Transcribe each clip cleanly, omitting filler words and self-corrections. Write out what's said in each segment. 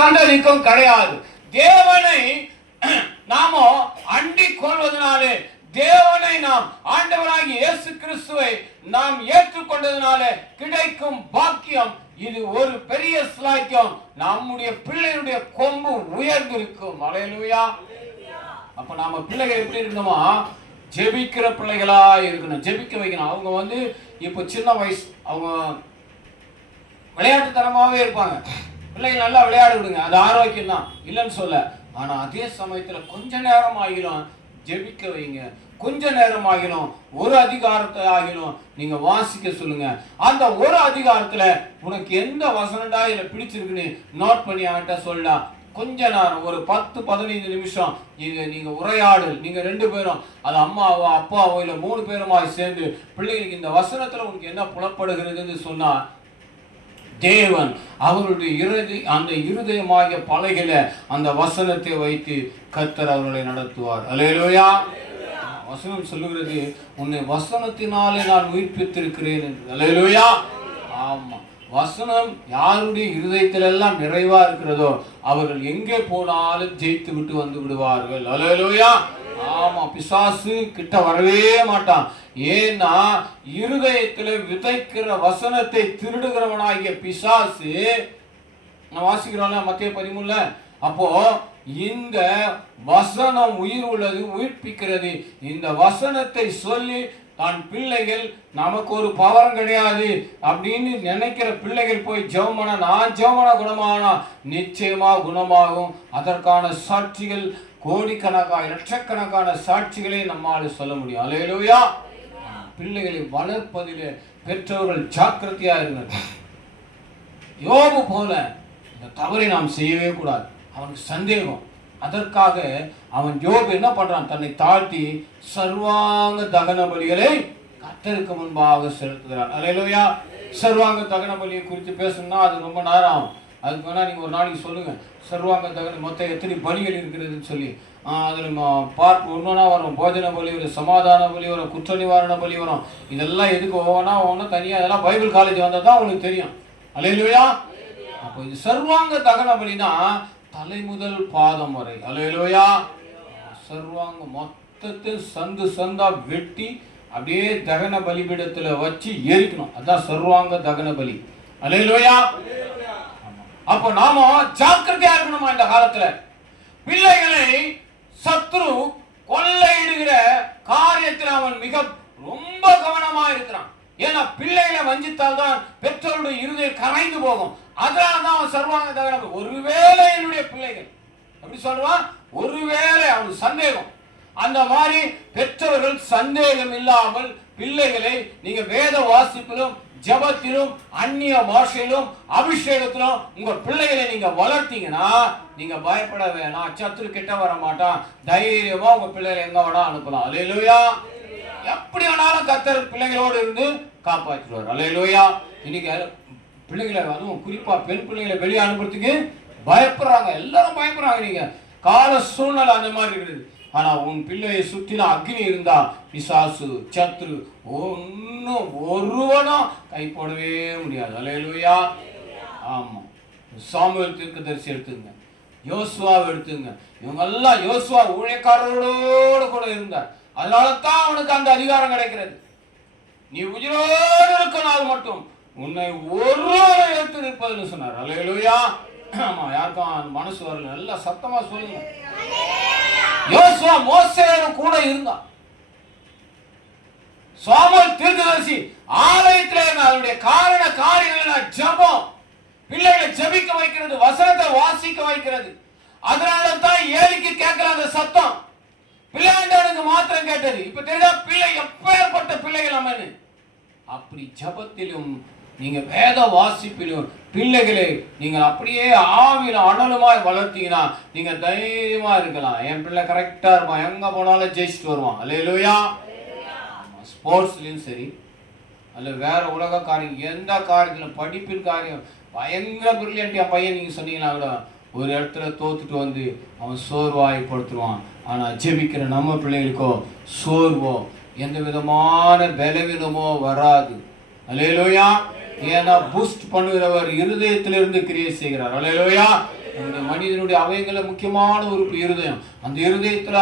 சந்ததிக்கும் கிடையாது. தேவனை நாம அண்டிக் கொள்வதனாலே, தேவனை நாம் ஆண்டவராகிய இயேசு கிறிஸ்துவை நாம் ஏற்றுக்கொண்டதனால கிடைக்கும் பாக்கியம் இது ஒரு பெரிய ஸ்லாக்கியம். நம்முடைய பிள்ளைகளுடைய கொம்பு உயர்ந்திருக்கும். அல்லேலூயா. அப்ப நாம பிள்ளைகள் எப்படி இருக்கணுமா? ஜெபிக்கிற பிள்ளைகளா இருக்கணும், ஜெபிக்க வைக்கணும். அவங்க இப்போ சின்ன வயசு, அவங்க விளையாட்டுத்தனமாவே இருப்பாங்க. பிள்ளைகள் நல்லா விளையாட விடுங்க, அது ஆரோக்கியம் தான், இல்லைன்னு சொல்ல. ஆனா அதே சமயத்துல கொஞ்ச நேரம் ஆகிலும் ஜெபிக்க வைங்க. கொஞ்ச நேரம் ஆகிலும், ஒரு அதிகாரத்தை ஆகிலும் நீங்க வாசிக்க சொல்லுங்க. அந்த ஒரு அதிகாரத்துல உனக்கு எந்த வசனடா இதுல பிடிச்சிருக்குன்னு நோட் பண்ணி அவன்கிட்ட சொல்லலாம். கொஞ்ச நேரம், ஒரு 10-15 நிமிஷம் நீங்க உரையாடல், நீங்க 2 பேரும், அது அம்மாவோ அப்பாவோ இல்ல 3 பேருமாய் சேர்ந்து பிள்ளைகளுக்கு இந்த வசனத்துல உனக்கு என்ன புலப்படுகிறதுன்னு சொன்னா, தேவன் அவருடைய அந்த இருதயமாகிய பலகையில அந்த வசனத்தை வைத்து கர்த்தர் அவர்களை நடத்துவார். அல்லேலூயா. வசனம் சொல்லுகிறது, உன்னை வசனத்தினாலே நான் உயிர்ப்பித்திருக்கிறேன் என்று. அல்லேலூயா. ஆமா, வசனம் யாருடைய இருதயத்திலெல்லாம் நிறைவா இருக்கிறதோ அவர்கள் எங்கே போனாலும் ஜெயித்து விட்டு வந்து விடுவார்கள். அல்லேலூயா. ஆமா, பிசாசு கிட்ட வரவே மாட்டான். ஏன்னா இருதயத்தில் விதைக்கிற வசனத்தை திருடுகிறவனாகிய பிசாசு, நான் வாசிக்கிறோம்ல மத்தேயு 13. அப்போ இந்த வசனம் உயிர் உள்ளது, உயிர்ப்பிக்கிறது. இந்த வசனத்தை சொல்லி தான் பிள்ளைகள் நமக்கு ஒரு பவரம் கிடையாது அப்படின்னு நினைக்கிற பிள்ளைகள் போய் ஜெபம் பண்ண, நான் ஜெபம் பண்ண குணமானா நிச்சயமா குணமாகும். அதற்கான சாட்சிகள் கோடிக்கணக்கான லட்சக்கணக்கான சாட்சிகளை நம்மால் சொல்ல முடியும். அல்லேலூயா. பிள்ளைகளை வளர்ப்பதிலே பெற்றோர்கள் ஜாக்கிரதையா இருங்க. யோபு போல இந்த தவறை நாம் செய்யவே கூடாது. அவனுக்கு சந்தேகம், அதற்காக அவன் யோபு என்ன பண்றான்? தன்னை தாழ்த்தி சர்வாங்க தகன பலிகளை கர்த்தருக்கு முன்பாக செலுத்துகிறான். அல்லேலூயா. சர்வாங்க தகன பலியை குறித்து பேசணும்னா அது ரொம்ப நேரம் ஆகும். அதுக்கு வேணா நீங்க ஒரு நாளைக்கு சொல்லுங்க, சர்வாங்க தகன மொத்தம் எத்தனை பலிகள் இருக்கிறதுன்னு சொல்லி. அதில் பார்ப்பு ஒன்றுனா வரும். போஜன பலி வரும், சமாதான பலி வரும், குற்ற நிவாரண பலி வரும். இதெல்லாம் எதுக்கு ஒவ்வொன்றா தனியாக, அதெல்லாம் பைபிள் காலேஜ் வந்தால் தான் உங்களுக்கு தெரியும். அல்லேலூயா. அப்போ இது சர்வாங்க தகன பலினா தலை முதல் பாதம் வரை. அல்லேலூயா. சர்வாங்க மொத்தத்தை சந்து சந்தா வெட்டி அப்படியே தகன பலிபீடத்துல வச்சு எரிக்கணும். அதான் சர்வாங்க தகன பலி. அல்லேலூயா. அப்போ நாம ஜாக்கிரதையா இருக்கணுமா? இந்த காலத்துல பிள்ளைகளை சத்ரு கொள்ளையிடுகிற காரியத்தில் அவன் ரொம்ப கவனமா இருக்கிறான். ஏன்னா பிள்ளைகளை வஞ்சித்தால் தான் பெற்றோருடைய இருதயம் கரைந்து போகும். அதனாலதான் அவன் சர்வாங்க தகன, ஒருவேளை என்னுடைய பிள்ளைகள் எப்படி சொல்றான், ஒருவேளை அவனுக்கு சந்தேகம். அந்த மாதிரி பெற்றவர்கள் சந்தேகம் இல்லாமல் பிள்ளைகளை நீங்க வேத வாசிப்பிலும் ஜபத்திலும் அந்நிய பாஷையிலும் அபிஷேகத்திலும் உங்க பிள்ளைகளை நீங்க வளர்த்தீங்கன்னா நீங்க பயப்பட வேணாம். சத்துரு கிட்ட வர மாட்டான். தைரியமா உங்க பிள்ளைகளை எங்க வேணா அனுப்பலாம். அல்லேலூயா. எப்படி வேணாலும் கர்த்தர் பிள்ளைகளோடு இருந்து காப்பாற்றுவார். அல்லேலூயா. இன்னைக்கு பிள்ளைகளை, அதுவும் குறிப்பா பெண் பிள்ளைகளை வெளியே அனுப்புறதுக்கு பயப்படுறாங்க. எல்லாரும் பயப்படுறாங்க. நீங்க கால சூழ்நிலை அந்த மாதிரி இருக்குது. ஆனா உன் பிள்ளையை சுற்றிலும் அக்னி இருந்தா பிசாசு சத்ரு ஒன்னும் ஒருவனும் கை போடவே முடியாது. அல்லேலூயா. ஆமா, சாமுவேல் தீர்க்கதரிசி எடுத்துங்க, யோசுவாவை எடுத்துங்க. இவங்கெல்லாம் யோசுவா ஊழியக்காரர்களோடு கூட இருந்தார். அதனால தான் அவனுக்கு அந்த அதிகாரம் கிடைக்கிறது. நீ உயிரோடு இருக்க நாள் மட்டும் உன்னை ஒருவரை எடுத்து நிற்பதுன்னு சொன்னார். அல்லேலூயா. ஆமா, யாருக்கும் அந்த மனசு வரல. நல்லா சத்தமா சொல்லுங்க. யோசுவா மோசேயோடு கூட இருந்தான். சாமுவேல் தீர்க்கதரிசி ஆலயத்தில் அதனுடைய காரியங்கள் ஜெபம், பிள்ளைகளை ஜெபிக்க வைக்கிறது, வசனத்தை வாசிக்க வைக்கிறது. அதனால தான் ஏலிக்கு கேட்கல அந்த சத்தம், பிள்ளையாண்டவனுக்கு மாத்திரம் கேட்டது. இப்ப தெரியுதா பிள்ளை எப்பேற்பட்ட பிள்ளைகள் நம்மன்னு. அப்படி ஜெபத்திலும் நீங்க வேத வாசிப்பிலும் பிள்ளைகளை நீங்க அப்படியே ஆவில அனலுமாய் வளர்த்தீங்கன்னா நீங்க தைரியமா இருக்கலாம். என் பிள்ளை கரெக்டா இருப்பான், எங்க போனாலும் ஜெயிச்சுட்டு வருவான். அல்லேலூயா. ஸ்போர்ட்ஸ்லயும் சரி, அல்ல வேற உலக காரியம், எந்த காரியத்திலும், படிப்பின் காரியம், பயங்கர பிரில்லியன்ட் என் பையன் நீங்க சொன்னீங்கன்னா கூட ஒரு இடத்துல தோத்துட்டு வந்து அவன் சோர்வாய்ப்படுத்துவான். ஆனா ஜெபிக்கிற நம்ம பிள்ளைகளுக்கோ சோர்வோ எந்த விதமான பலவீனமோ வராது. அல்லேலூயா. ஏன்னா பூஸ்ட் பண்ணுகிறவர் இருதயத்திலிருந்து கிரியை செய்கிறார். அல்லேலூயா. நம்முடைய மனிதனுடைய அவயங்கள முக்கியமான உறுப்பு இருதயம். அந்த இருதயத்துல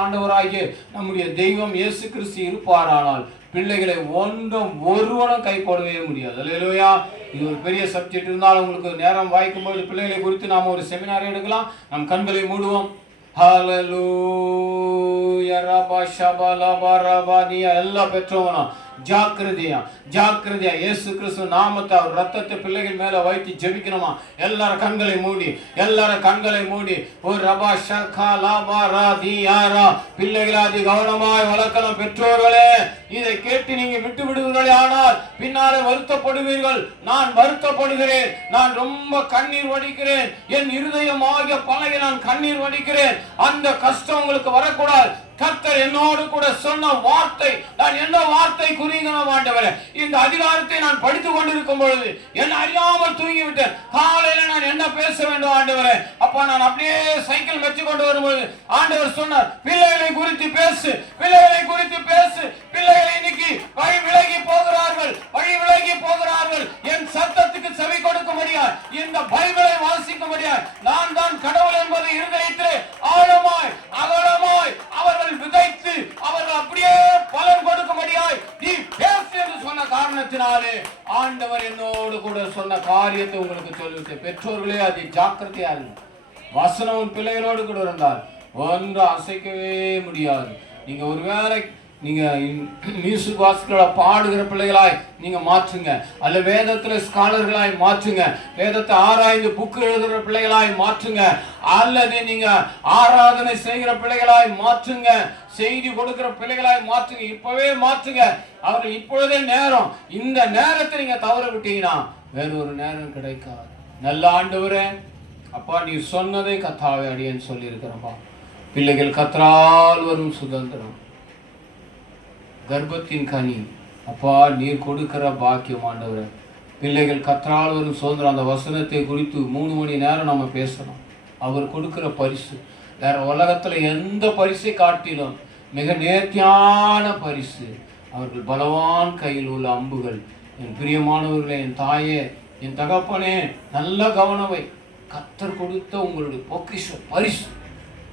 ஆண்டவராகிய நம்முடைய தெய்வம் இயேசு கிறிஸ்து இருப்பாரானால் பிள்ளைகளை ஒருவனும் கை போடவே முடியாது. அல்லேலூயா. இது ஒரு பெரிய சப்ஜெக்ட். இருந்தாலும் உங்களுக்கு நேரம் வாய்க்கும் போது பிள்ளைகளை குறித்து நாம் ஒரு செமினார் எடுக்கலாம். நம் கண்களை மூடுவோம். ஹல்லேலூயா. ரபா ஷபலா பரபாதியா. எல்லா பெற்றோங்களும் ஜாக்கிரதையா இயேசு கிறிஸ்து நாமத்தை அவர் ரத்தத்தை பிள்ளைகள் மேல வைத்து ஜெபிக்கணுமா? எல்லாரும் கண்களை மூடி ஒரு ரபா ஷகா லாபா ராதியாரா. பிள்ளைகளை அதி கவனமாய் வளர்க்கணும். பெற்றோர்களே, இதை கேட்டு நீங்க விட்டு விடுவீர்களே ஆனால் பின்னாலே வருத்தப்படுவீர்கள். நான் வருத்தப்படுகிறேன், நான் ரொம்ப கண்ணீர் வடிக்கிறேன், என் இருதயம் ஆகிய பலகை நான் கண்ணீர் வடிக்கிறேன். அந்த கஷ்டம் உங்களுக்கு வரக்கூடாது. கர்த்தர் என்னோடு கூட சொன்ன வார்த்தை, நான் என்ன வார்த்தை குறிக்கணும் ஆண்டவரே? இந்த அதிகாரத்தை நான் படித்துக் கொண்டிருக்கும் பொழுது என்ன அறியாமல் தூங்கி விட்டேன். காலையில நான் என்ன பேச வேண்டும் ஆண்டவரே? அப்பா, நான் அப்படியே சைக்கிள் வச்சு கொண்டு வரும்போது ஆண்டவர் சொன்னார், பிள்ளைகளை குறித்து பேசு. பிள்ளைகளை இன்னைக்கு வழி விலகி போகிறார்கள். என் சத்தத்துக்கு செவி கொடுக்கும்படியா, இந்த பைபிளை வாசிக்கும்படியா, நான் தான் கடவுள் என்பது இருதயத்திலே ஆழமாய் அகலமாய் அவர்கள் விதைத்து அவர்கள் அப்படியே பலன் கொடுக்கும்படியாய் நீ பேசு என்று சொன்ன காரணத்தினாலே ஆண்டவர் என்னோடு கூட சொன்ன காரியத்தை உங்களுக்கு சொல்லிவிட்டு, பெற்றோர்களே அதை ஜாக்கிரதையா இருங்க. வசனம் பிள்ளைகளோடு கூட இருந்தால் ஒன்று அசைக்கவே முடியாது. நீங்க ஒருவேளை நீங்க மியூசிக் வாசிக்கிற பாடுகிற பிள்ளைகளாய் நீங்க மாற்றுங்க, அல்ல வேதத்துல ஸ்காலர்களாய் மாற்றுங்க, வேதத்தை ஆராய்ந்து புக்கு எழுதுகிற பிள்ளைகளாய் மாற்றுங்க, அல்லது நீங்க ஆராதனை செய்கிற பிள்ளைகளாய் மாற்றுங்க, செய்தி கொடுக்கிற பிள்ளைகளாய் மாற்றுங்க. இப்பவே மாற்றுங்க. அவர்கள் இப்பொழுதே நேரம். இந்த நேரத்தை நீங்க தவற விட்டீங்கன்னா வேற ஒரு நேரம் கிடைக்காது. நல்ல ஆண்டவரே, அப்பா, நீ சொன்னதை கர்த்தாவே அடியேன் சொல்லி இருக்கிறப்பா. பிள்ளைகள் கர்த்தரால் வரும் சுதந்திரம், கர்ப்பத்தின் கனி, அப்பா நீர் கொடுக்கிற பாக்கியம் ஆண்டவரே. பிள்ளைகள் கர்த்தரால் வரும் சுதந்திரம். அந்த வசனத்தை குறித்து 3 மணி நேரம் நம்ம பேசணும். அவர் கொடுக்கிற பரிசு வேற உலகத்துல எந்த பரிசை காட்டிலும் மிக நேர்த்தியான பரிசு. அவர்கள் பலவான் கையில் உள்ள அம்புகள். என் பிரியமானவர்களே, என் தாயே, என் தகப்பனே, நல்ல கவனவை. கர்த்தர் கொடுத்த உங்களுடைய பொக்கிஷ பரிசு,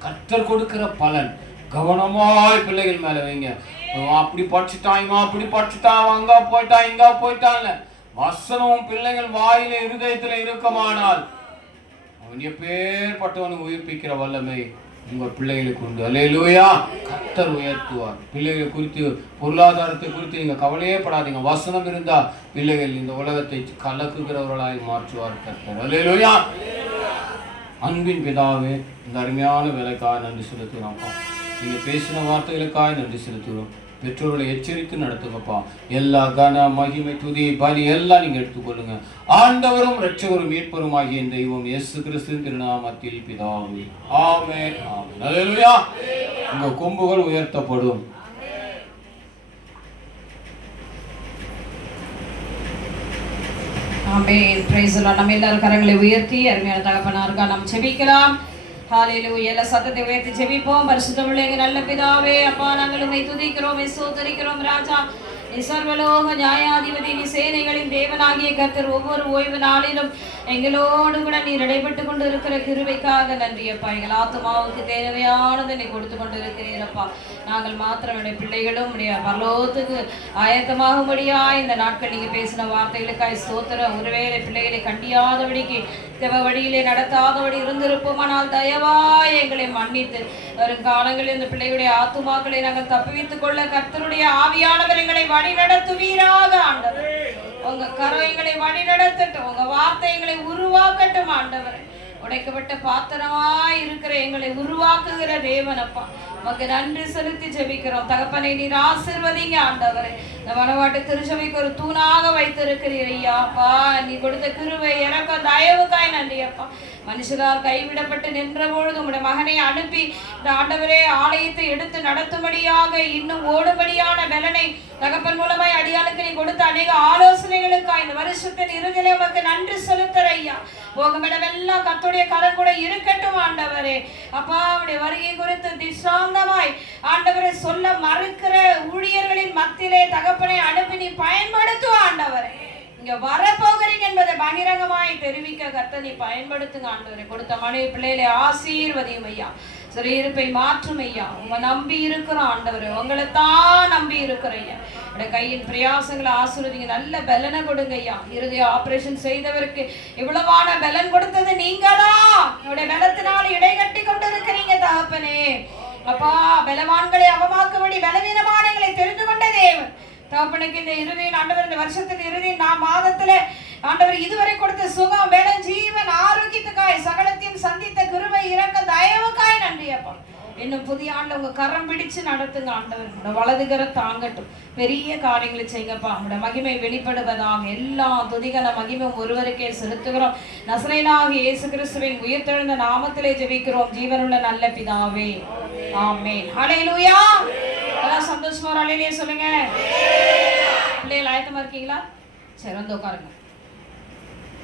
கர்த்தர் கொடுக்கிற பலன் கவனமாய் பிள்ளைகள் மேல வைங்க. அப்படி படிச்சுட்டான், அங்க போயிட்டான், இங்க போயிட்டான். வசனம் பிள்ளைகள் வாயில இருதயத்துல இருக்குமானால் அவன் எப்பேற்பட்டவனுக்கு உயிர்ப்பிக்கிற வல்லமை உங்க பிள்ளைகளுக்கு உண்டு. அல்லேலூயா. கர்த்தர் உயர்த்துவார். பிள்ளைகளை குறித்து, பொருளாதாரத்தை குறித்து நீங்க கவலையே படாதீங்க. வசனம் இருந்தா பிள்ளைகள் இந்த உலகத்தை கலக்குகிறவர்களாய் மாற்றுவார் கர்த்தர். அல்லேலூயா. அன்பின் பிதாவே, இந்த அருமையான வேலைக்காக நன்றி செலுத்துகிறோம்ப்பா. நீங்க பேசின வார்த்தைகளுக்காக நன்றி செலுத்துகிறோம். பெற்றோர்களை எச்சரித்து நடத்துங்கப்பா. எல்லா கன மகிமை துதி பலி எல்லாம் நீங்க எடுத்துக்கொள்ளுங்க. ஆண்டவரும் இரட்சகரும் மீட்பரும் ஆகிய தெய்வம் இயேசு கிறிஸ்துவின் திருநாமத்தில் பிதாவே, ஆமென், ஆமென். அல்லேலூயா. உங்க கொம்புகள் உயர்த்தப்படும். ஆமென். Praise the Lord. நம்ம எல்லாரும் கரங்களை உயர்த்தி அருமையான தகப்பனாருக்காக நாம் ஜெபிக்கலாம். ஹalleluya. எல்லா சத்தத்தை உயர்த்தி ஜெபிப்போம். பரிசுத்தமுள்ள எங்கள் நல்ல பிதாவே, அப்பா, நாங்கள் உம்மை துதிக்கிறோம், ஸ்தோத்திரிக்கிறோம். ராஜா, நீ சர்வலோக நியாயாதிபதி, நீ சேனைகளின் தேவனாகிய கர்த்தர். ஒவ்வொரு ஓய்வு நாளிலும் எங்களோடு கூட நீர் இடைப்பட்டு கொண்டு இருக்கிற கிருபைக்காக நன்றி அப்பா. எங்கள் ஆத்மாவுக்கு தேவையானதை நீ கொடுத்து கொண்டு இருக்கிறீரப்பா. நாங்கள் மாத்திரம் என்னுடைய பிள்ளைகளும் பரலோகத்துக்கு ஆயத்தமாகும்படியா இந்த நாட்கள் நீங்க பேசின வார்த்தைகளுக்காய் ஸ்தோத்திரம். ஒருவேளை பிள்ளைகளை கண்டியாதபடிக்கு தேவ வழியிலே நடத்தாதபடி இருந்திருப்போமானால் தயவாய் எங்களை மன்னித்து வரும் காலங்களில் இந்த பிள்ளைகளுடைய ஆத்துமாக்களை நாங்கள் தப்புவித்துக் கொள்ள கர்த்தருடைய ஆவியானவர் எங்களை வழி நடத்துவீராக ஆண்டவர். உங்க கரங்களை வழி நடத்தட்டும். உங்க வார்த்தைகளை உருவாக்கட்டும் ஆண்டவர். உடைக்கப்பட்ட பாத்திரமாய் இருக்கிற எங்களை உருவாக்குகிற தேவனப்பா, உமக்கு நன்றி செலுத்தி ஜெபிக்கிறோம். தகப்பனை நீர் ஆசீர்வதிங்க ஆண்டவரே. இந்த வனவாட்டு திருச்சபைக்கு ஒரு தூணாக வைத்திருக்கிறீர் ஐயா. அப்பா, நீ கொடுத்த கிருபை, இரக்கம், தயவுக்காய் நன்றி அப்பா. மனுஷரால் கைவிடப்பட்டு நின்ற பொழுது உங்களுடைய மகனை அனுப்பி இந்த ஆண்டவரே ஆலயத்தை எடுத்து நடத்தும்படியாக இன்னும் ஓடும்படியான பலனை தகப்பன் மூலமாய் அடியாளுக்கு நீ கொடுத்த அநேக ஆலோசனைகளுக்காக இந்த வருஷத்தின் இறுதியிலே உமக்கு நன்றி செலுத்துற ஐயா. போகும் இடமெல்லாம் கர்த்தருடைய கரம் கூட இருக்கட்டும் ஆண்டவரே. அப்பா, அவருடைய வருகை குறித்து திசாந்தமாய் ஆண்டவரை சொல்ல மறுக்கிற ஊழியர்களின் மத்தியிலே தகப்பனை அனுப்பி நீ பயன்படுத்துவ ஆண்டவரே. இங்க வரப்போகிறீங்க என்பதை பகிரங்கமாய் தெரிவிக்க கர்த்தர் நீ பயன்படுத்துங்க ஆண்டவரே. கொடுத்த மனைவி பிள்ளைகளை ஆசீர்வதியும் ஐயா. சிறையிருப்பை மாற்றும் ஐயா. உங்க நம்பி இருக்கிறோம் ஆண்டவரே, உங்களை தான் நம்பி இருக்கிற ஐயா. கையின் பிரயாசங்களை ஆசீர்வதிங்க, நல்ல பலனை கொடுங்க ஐயா. இறுதி ஆபரேஷன் செய்தவருக்கு இவ்வளவான பலன் கொடுத்தது நீங்களா? என்னுடைய பலத்தினால் இடைகட்டி கொண்டு இருக்கிறீங்க தகப்பனே. அப்பா, பலவான்களை அவமாக்கும்படி பலவீனமானங்களை தெரிந்து கொண்ட தேவன் தகப்பனுக்கு இந்த இறுதியின் ஆண்டவர், இந்த வருஷத்தின் இறுதியின் மாதத்துல ஆண்டவர் இதுவரை கொடுத்த சுகம், பலன், ஜீவன், ஆரோக்கியத்துக்காய் சகலத்தையும் சந்தித்த கிருபை, இரக்க, தயவுக்காய் நன்றி அப்பா. இன்னும் புதிய ஆண்டு உங்க கரம் பிடிச்சு நடத்துங்க ஆண்டவர். உங்களோட வலதுகர தாங்கட்டும், பெரிய காரியங்களை செய்யுங்கப்பா. உங்களோட மகிமை வெளிப்படுவதாக. எல்லா துதிகன மகிமையும் ஒருவருக்கே செலுத்துகிறோம். நசரேயனாகிய இயேசு கிறிஸ்துவின் உயிர்த்தெழுந்த நாமத்திலே ஜெபிக்கிறோம் ஜீவனுள்ள நல்ல பிதாவே, ஆமென். ஹல்லேலூயா. எல்லாம் சந்தோஷமா ஒரு ஹல்லேலூயா சொல்லுங்க. பிள்ளைகள் ஆயத்தமா இருக்கீங்களா? சரி, வந்து உட்காருங்க.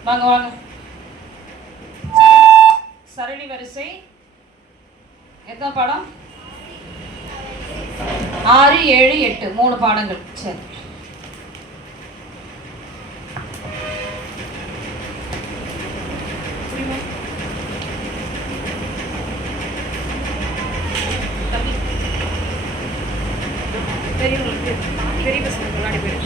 வாங்க வாங்க. சரணி வரிசை எத்தனை பாடம்? 6, 7, 8 3 பாடங்கள். சரி, பெரிய பசங்க முன்னாடி போயிடு.